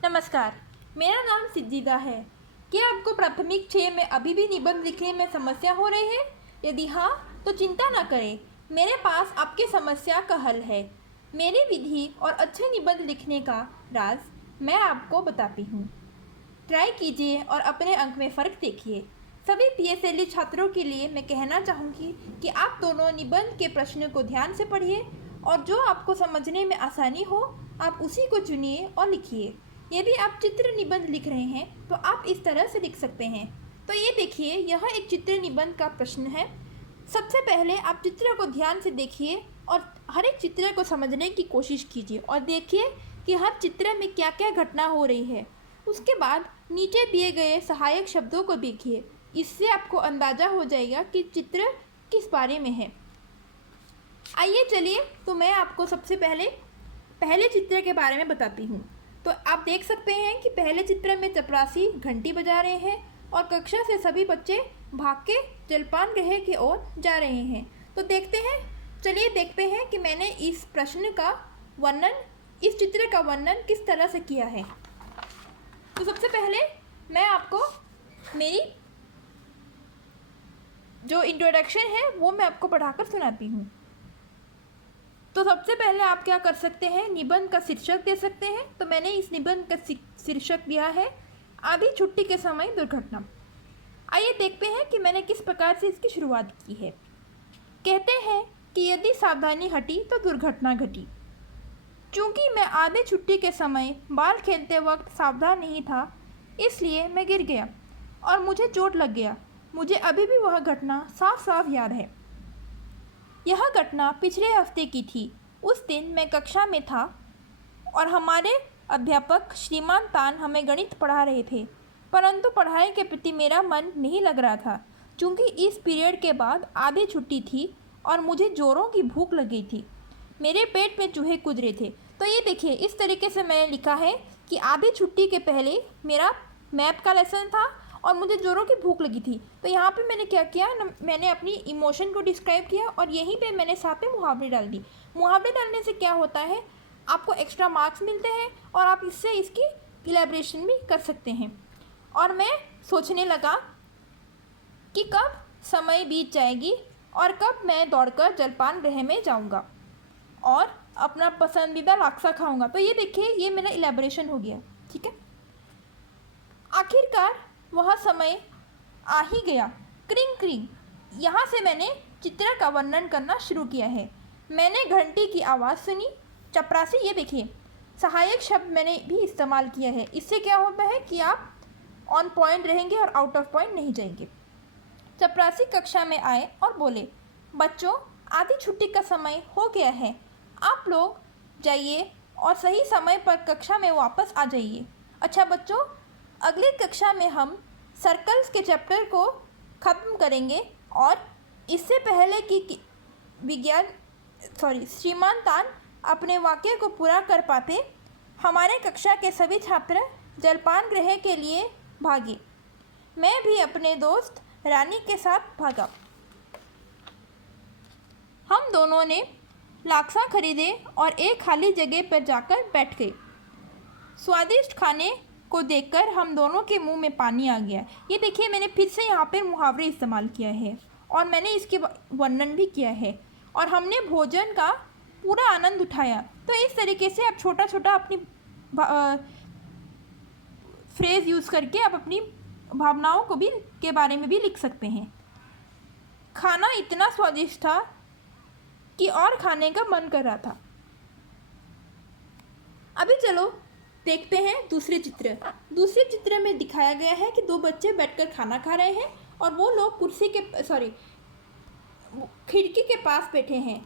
नमस्कार, मेरा नाम सिद्दीदा है। क्या आपको प्राथमिक 6 में अभी भी निबंध लिखने में समस्या हो रही है? यदि हाँ, तो चिंता न करें, मेरे पास आपकी समस्या का हल है। मेरी विधि और अच्छे निबंध लिखने का राज मैं आपको बताती हूँ। ट्राई कीजिए और अपने अंक में फ़र्क देखिए। सभी पीएसएलई छात्रों के लिए मैं कहना चाहूँगी कि आप दोनों निबंध के प्रश्न को ध्यान से पढ़िए और जो आपको समझने में आसानी हो, आप उसी को चुनिए और लिखिए। यदि आप चित्र निबंध लिख रहे हैं तो आप इस तरह से लिख सकते हैं। तो ये देखिए, यह एक चित्र निबंध का प्रश्न है। सबसे पहले आप चित्र को ध्यान से देखिए और हर एक चित्र को समझने की कोशिश कीजिए और देखिए कि हर चित्र में क्या क्या घटना हो रही है। उसके बाद नीचे दिए गए सहायक शब्दों को देखिए। इससे आपको अंदाज़ा हो जाएगा कि चित्र किस बारे में है। आइए चलिए, तो मैं आपको सबसे पहले चित्र के बारे में बताती हूँ। तो आप देख सकते हैं कि पहले चित्र में चपरासी घंटी बजा रहे हैं और कक्षा से सभी बच्चे भाग के जलपान गृह की ओर जा रहे हैं। तो चलिए देखते हैं कि मैंने इस चित्र का वर्णन किस तरह से किया है। तो सबसे पहले मैं आपको मेरी जो इंट्रोडक्शन है वो मैं आपको पढ़ाकर सुनाती हूँ। तो सबसे पहले आप क्या कर सकते हैं, निबंध का शीर्षक दे सकते हैं। तो मैंने इस निबंध का शीर्षक दिया है आधी छुट्टी के समय दुर्घटना। आइए देखते हैं कि मैंने किस प्रकार से इसकी शुरुआत की है। कहते हैं कि यदि सावधानी हटी तो दुर्घटना घटी। चूँकि मैं आधे छुट्टी के समय बाल खेलते वक्त सावधान नहीं था, इसलिए मैं गिर गया और मुझे चोट लग गया। मुझे अभी भी वह घटना साफ साफ याद है। यह घटना पिछले हफ्ते की थी। उस दिन मैं कक्षा में था और हमारे अध्यापक श्रीमान तान हमें गणित पढ़ा रहे थे, परंतु पढ़ाई के प्रति मेरा मन नहीं लग रहा था। चूँकि इस पीरियड के बाद आधी छुट्टी थी और मुझे जोरों की भूख लगी थी। मेरे पेट में चूहे कूद रहे थे। तो ये देखिए, इस तरीके से मैंने लिखा है कि आधी छुट्टी के पहले मेरा मैथ का लेसन था और मुझे जोरों की भूख लगी थी। तो यहाँ पे मैंने क्या किया ना, मैंने अपनी इमोशन को डिस्क्राइब किया और यहीं पे मैंने साथ में मुहावरे डाल दी। मुहावरे डालने से क्या होता है, आपको एक्स्ट्रा मार्क्स मिलते हैं और आप इससे इसकी इलेबरेशन भी कर सकते हैं। और मैं सोचने लगा कि कब समय बीत जाएगी और कब मैं दौड़कर जलपान गृह में जाऊँगा और अपना पसंदीदा लाक्सा खाऊँगा। तो ये देखिए, ये मेरा इलेबरेशन हो गया। ठीक है, आखिरकार वह समय आ ही गया। क्रिंग क्रिंग, यहाँ से मैंने चित्र का वर्णन करना शुरू किया है। मैंने घंटी की आवाज़ सुनी। चपरासी, ये देखिए, सहायक शब्द मैंने भी इस्तेमाल किया है। इससे क्या होता है कि आप ऑन पॉइंट रहेंगे और आउट ऑफ पॉइंट नहीं जाएंगे। चपरासी कक्षा में आए और बोले, बच्चों, आधी छुट्टी का समय हो गया है। आप लोग जाइए और सही समय पर कक्षा में वापस आ जाइए। अच्छा बच्चों, अगली कक्षा में हम सर्कल्स के चैप्टर को ख़त्म करेंगे और इससे पहले कि श्रीमान तान अपने वाक्य को पूरा कर पाते, हमारे कक्षा के सभी छात्र जलपान गृह के लिए भागे। मैं भी अपने दोस्त रानी के साथ भागा। हम दोनों ने लाक्सा खरीदे और एक खाली जगह पर जाकर बैठ गए। स्वादिष्ट खाने को देखकर हम दोनों के मुंह में पानी आ गया। ये देखिए, मैंने फिर से यहाँ पर मुहावरे इस्तेमाल किया है और मैंने इसके वर्णन भी किया है और हमने भोजन का पूरा आनंद उठाया। तो इस तरीके से आप छोटा छोटा अपनी फ्रेज़ यूज़ करके आप अपनी भावनाओं को भी के बारे में भी लिख सकते हैं। खाना इतना स्वादिष्ट था कि और खाने का मन कर रहा था। अभी चलो देखते हैं दूसरे चित्र में दिखाया गया है कि दो बच्चे बैठकर खाना खा रहे हैं और वो लोग खिड़की के पास बैठे हैं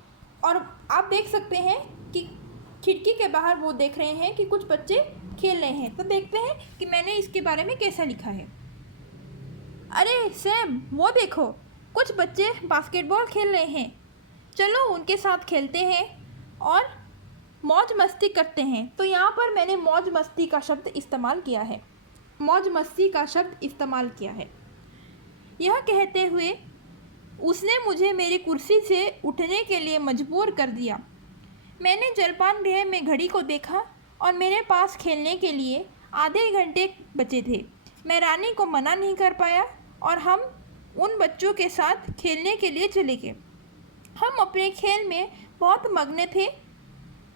और आप देख सकते हैं कि खिड़की के बाहर वो देख रहे हैं कि कुछ बच्चे खेल रहे हैं। तो देखते हैं कि मैंने इसके बारे में कैसा लिखा है। अरे सैम, वो देखो, कुछ बच्चे बास्केटबॉल खेल रहे हैं। चलो उनके साथ खेलते हैं और मौज मस्ती करते हैं। तो यहाँ पर मैंने मौज मस्ती का शब्द इस्तेमाल किया है। यह कहते हुए उसने मुझे मेरी कुर्सी से उठने के लिए मजबूर कर दिया। मैंने जलपान गृह में घड़ी को देखा और मेरे पास खेलने के लिए आधे घंटे बचे थे। मैं रानी को मना नहीं कर पाया और हम उन बच्चों के साथ खेलने के लिए चले गए। हम अपने खेल में बहुत मग्न थे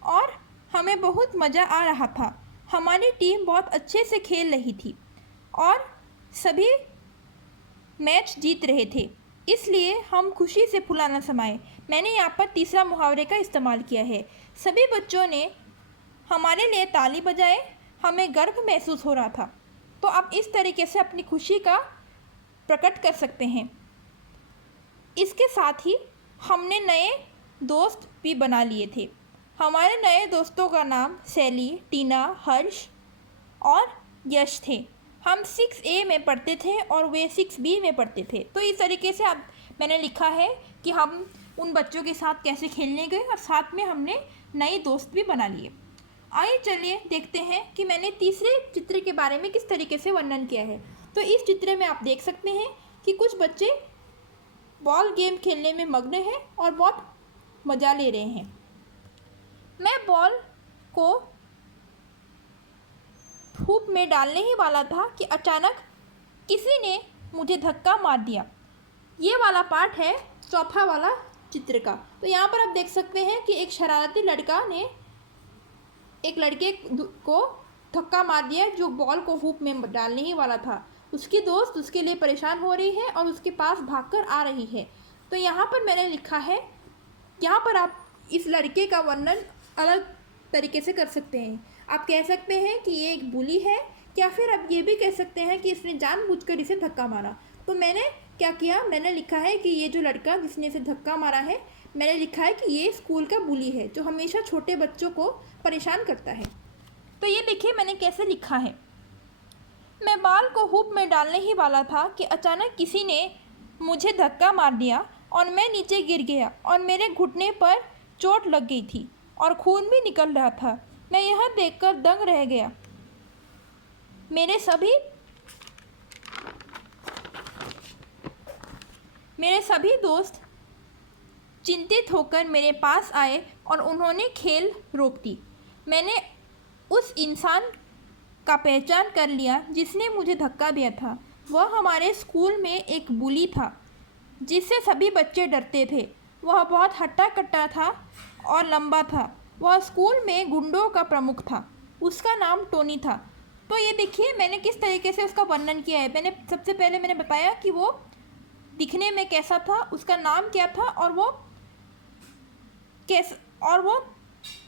और हमें बहुत मज़ा आ रहा था। हमारी टीम बहुत अच्छे से खेल रही थी और सभी मैच जीत रहे थे, इसलिए हम खुशी से फुलाना समाये। मैंने यहाँ पर तीसरा मुहावरे का इस्तेमाल किया है। सभी बच्चों ने हमारे लिए ताली बजाए, हमें गर्व महसूस हो रहा था। तो आप इस तरीके से अपनी खुशी का प्रकट कर सकते हैं। इसके साथ ही हमने नए दोस्त भी बना लिए थे। हमारे नए दोस्तों का नाम शैली, टीना, हर्ष और यश थे। हम 6A में पढ़ते थे और वे 6B में पढ़ते थे। तो इस तरीके से मैंने लिखा है कि हम उन बच्चों के साथ कैसे खेलने गए और साथ में हमने नए दोस्त भी बना लिए। आइए चलिए देखते हैं कि मैंने तीसरे चित्र के बारे में किस तरीके से वर्णन किया है। तो इस चित्र में आप देख सकते हैं कि कुछ बच्चे बॉल गेम खेलने में मग्न हैं और बहुत मज़ा ले रहे हैं। मैं बॉल को धूप में डालने ही वाला था कि अचानक किसी ने मुझे धक्का मार दिया। ये वाला पार्ट है चौथा वाला चित्र का। तो यहाँ पर आप देख सकते हैं कि एक शरारती लड़का ने एक लड़के को धक्का मार दिया जो बॉल को हूप में डालने ही वाला था। उसकी दोस्त उसके लिए परेशान हो रही है और उसके पास भागकर आ रही है। तो यहाँ पर मैंने लिखा है, यहाँ पर आप इस लड़के का वर्णन अलग तरीके से कर सकते हैं। आप कह सकते हैं कि ये एक बुली है, या फिर आप ये भी कह सकते हैं कि इसने जानबूझकर इसे धक्का मारा। तो मैंने क्या किया, मैंने लिखा है कि ये जो लड़का जिसने इसे धक्का मारा है, मैंने लिखा है कि ये स्कूल का बुली है जो हमेशा छोटे बच्चों को परेशान करता है। तो ये देखिए मैंने कैसे लिखा है। मैं बॉल को हूप में डालने ही वाला था कि अचानक किसी ने मुझे धक्का मार दिया और मैं नीचे गिर गया और मेरे घुटने पर चोट लग गई थी और खून भी निकल रहा था। मैं यह देखकर दंग रह गया। मेरे सभी दोस्त चिंतित होकर मेरे पास आए और उन्होंने खेल रोक दी। मैंने उस इंसान का पहचान कर लिया जिसने मुझे धक्का दिया था। वह हमारे स्कूल में एक बुली था जिससे सभी बच्चे डरते थे। वह बहुत हट्टा कट्टा था और लंबा था। वह स्कूल में गुंडों का प्रमुख था। उसका नाम टोनी था। तो ये देखिए मैंने किस तरीके से उसका वर्णन किया है। सबसे पहले मैंने बताया कि वो दिखने में कैसा था, उसका नाम क्या था और वो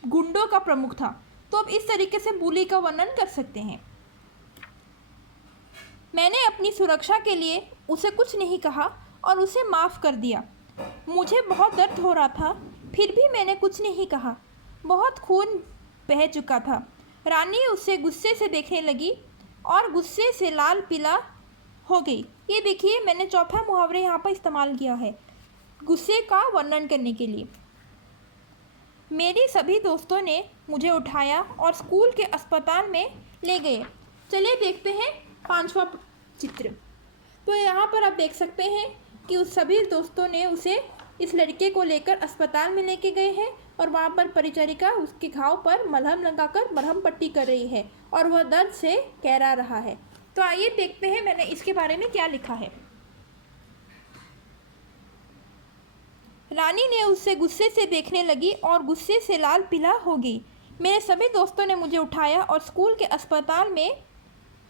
गुंडों का प्रमुख था। तो अब इस तरीके से बुली का वर्णन कर सकते हैं। मैंने अपनी सुरक्षा के लिए उसे कुछ नहीं कहा और उसे माफ़ कर दिया। मुझे बहुत दर्द हो रहा था, फिर भी मैंने कुछ नहीं कहा। बहुत खून बह चुका था। रानी उसे गुस्से से देखने लगी और गुस्से से लाल पीला हो गई। ये देखिए मैंने चौथा मुहावरे यहाँ पर इस्तेमाल किया है गुस्से का वर्णन करने के लिए। मेरी सभी दोस्तों ने मुझे उठाया और स्कूल के अस्पताल में ले गए। चलिए देखते हैं पांचवा चित्र। तो यहाँ पर आप देख सकते हैं कि उस सभी दोस्तों ने इस लड़के को लेकर अस्पताल में लेके गए हैं और वहाँ पर परिचारिका उसके घाव पर मलहम लगाकर मरहम पट्टी कर रही है और वह दर्द से कहरा रहा है। तो आइए देखते हैं मैंने इसके बारे में क्या लिखा है। रानी ने उससे गुस्से से देखने लगी और गुस्से से लाल पीला हो गई। मेरे सभी दोस्तों ने मुझे उठाया और स्कूल के अस्पताल में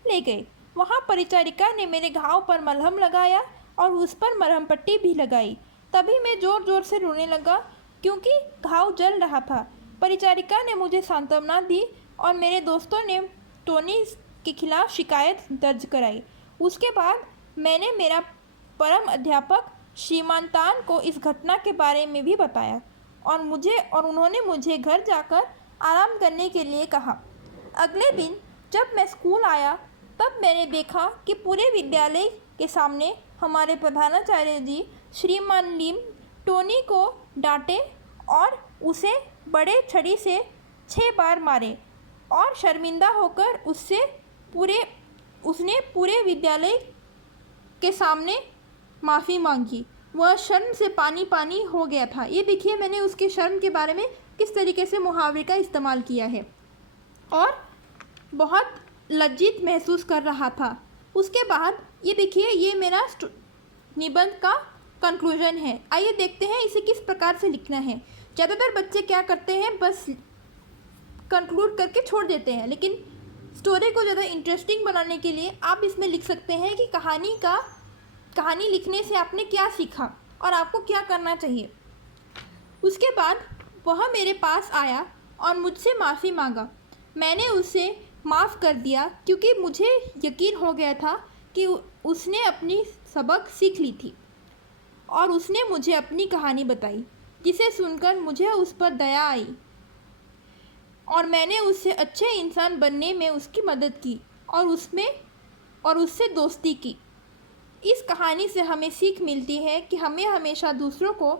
ले गए। वहाँ परिचारिका ने मेरे घाव पर मलहम लगाया और उस पर मरहम पट्टी भी लगाई। तभी मैं ज़ोर ज़ोर से रोने लगा क्योंकि घाव जल रहा था। परिचारिका ने मुझे सांत्वना दी और मेरे दोस्तों ने टोनी के खिलाफ शिकायत दर्ज कराई। उसके बाद मैंने मेरा परम अध्यापक श्रीमान तान को इस घटना के बारे में भी बताया और उन्होंने मुझे घर जाकर आराम करने के लिए कहा। अगले दिन जब मैं स्कूल आया तब मैंने देखा कि पूरे विद्यालय के सामने हमारे प्रधानाचार्य जी श्रीमान लीम टोनी को डांटे और उसे बड़े छड़ी से 6 बार मारे और शर्मिंदा होकर उसने पूरे विद्यालय के सामने माफ़ी मांगी। वह शर्म से पानी पानी हो गया था। ये देखिए मैंने उसके शर्म के बारे में किस तरीके से मुहावरे का इस्तेमाल किया है और बहुत लज्जित महसूस कर रहा था। उसके बाद ये देखिए, ये मेरा निबंध का कंक्लूजन है। आइए देखते हैं इसे किस प्रकार से लिखना है। ज़्यादातर बच्चे क्या करते हैं, बस कंक्लूड करके छोड़ देते हैं, लेकिन स्टोरी को ज़्यादा इंटरेस्टिंग बनाने के लिए आप इसमें लिख सकते हैं कि कहानी लिखने से आपने क्या सीखा और आपको क्या करना चाहिए। उसके बाद वह मेरे पास आया और मुझसे माफ़ी मांगा। मैंने उसे माफ़ कर दिया क्योंकि मुझे यकीन हो गया था कि उसने अपनी सबक सीख ली थी और उसने मुझे अपनी कहानी बताई, जिसे सुनकर मुझे उस पर दया आई और मैंने उससे अच्छे इंसान बनने में उसकी मदद की और उससे दोस्ती की। इस कहानी से हमें सीख मिलती है कि हमें हमेशा दूसरों को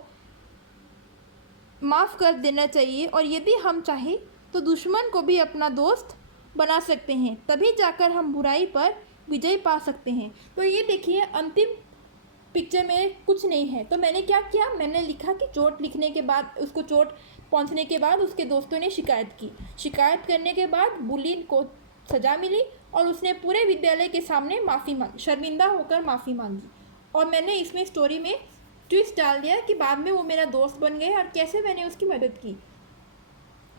माफ़ कर देना चाहिए और यदि हम चाहें तो दुश्मन को भी अपना दोस्त बना सकते हैं, तभी जाकर हम बुराई पर विजय पा सकते हैं। तो ये देखिए, अंतिम पिक्चर में कुछ नहीं है, तो मैंने क्या किया, मैंने लिखा कि चोट लिखने के बाद, उसको चोट पहुंचने के बाद उसके दोस्तों ने शिकायत की। शिकायत करने के बाद बुली को सज़ा मिली और उसने पूरे विद्यालय के सामने माफ़ी मांगी, शर्मिंदा होकर माफ़ी मांगी। और मैंने इसमें स्टोरी में ट्विस्ट डाल दिया कि बाद में वो मेरा दोस्त बन गए और कैसे मैंने उसकी मदद की।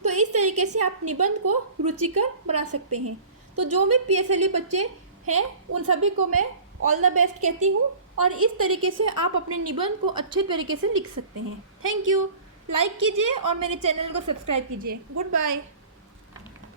तो इस तरीके से आप निबंध को रुचिकर बना सकते हैं। तो जो भी PSLE बच्चे हैं उन सभी को मैं ऑल द बेस्ट कहती हूँ और इस तरीके से आप अपने निबंध को अच्छे तरीके से लिख सकते हैं। Thank you. लाइक कीजिए और मेरे चैनल को सब्सक्राइब कीजिए। Good bye.